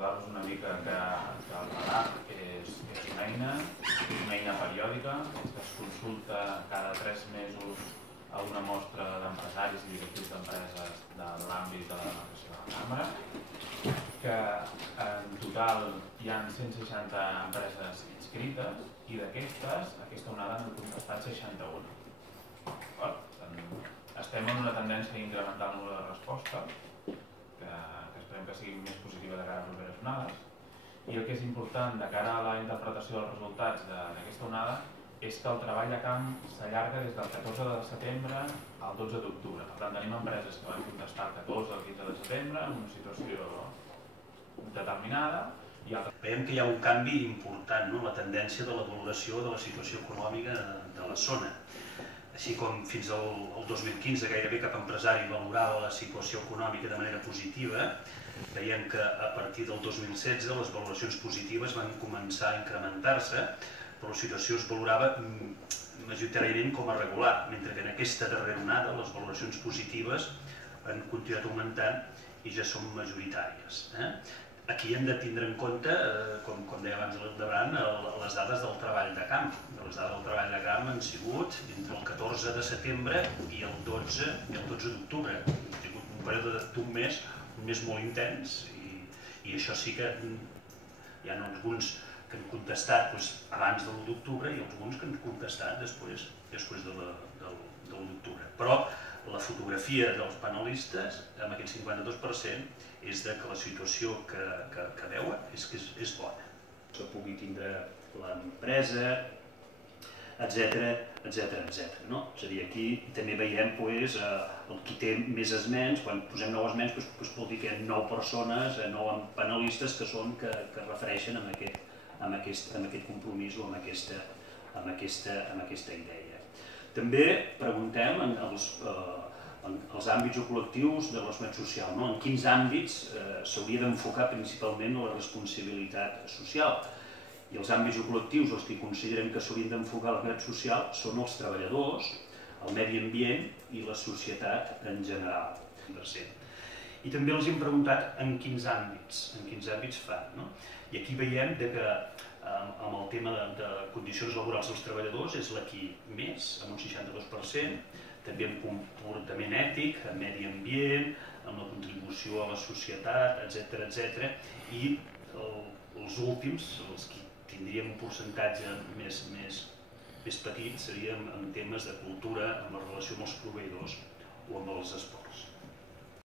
recordar-vos una mica que el radar és una eina periòdica que es consulta cada 3 mesos a una mostra d'empresaris i directius d'empreses de l'àmbit de la demarcació de la Cambra, que en total hi ha 160 empreses inscrites i d'aquestes, aquesta onada n'han contestat 61. Estem en una tendència a incrementar el número de resposta, que esperem que sigui més positiva de cara a les properes onades, i el que és important de cara a la interpretació dels resultats d'aquesta onada és que el treball a camp s'allarga des del 14 de setembre al 12 d'octubre. Per tant, tenim empreses que van contestar el 14 al 15 de setembre en una situació determinada. Veiem que hi ha un canvi important en la tendència de la valoració de la situació econòmica de la zona. Així com fins al 2015 gairebé cap empresari valorava la situació econòmica de manera positiva, veiem que a partir del 2016 les valoracions positives van començar a incrementar-se, però la situació es valorava majoritàriament com a regular, mentre que en aquesta darrera onada les valoracions positives han continuat augmentant i ja són majoritàries. Aquí hem de tindre en compte, com deia abans l'Aldebran, les dades del treball de camp. Les dades del treball de camp han sigut entre el 14 de setembre i el 12 d'octubre. Hem tingut un període d'un mes molt intens i això sí que hi ha alguns que han contestat abans de l'1 d'octubre i alguns que han contestat després de l'1 d'octubre. Però la fotografia dels panelistes, amb aquest 52%, és que la situació que veuen és que és bona. Que pugui tindre l'empresa, etc. És a dir, aquí també veiem qui té més esments, quan posem 9 esments vol dir que hi ha 9 persones, 9 panelistes que refereixen a aquest compromís o a aquesta idea. També preguntem els àmbits o col·lectius de l'esmet social, en quins àmbits s'hauria d'enfocar principalment la responsabilitat social. I els àmbits o col·lectius, els que consideren que s'haurien d'enfocar l'esmet social, són els treballadors, el medi ambient i la societat en general. I també els hem preguntat en quins àmbits fan. I aquí veiem que amb el tema de condicions laborals dels treballadors és la qui més, amb un 62%, també en comportament ètic, en medi ambient, en la contribució a la societat, etc. I els últims, els que tindríem un percentatge més petit, serien en temes de cultura, en la relació amb els proveïdors o amb els esports.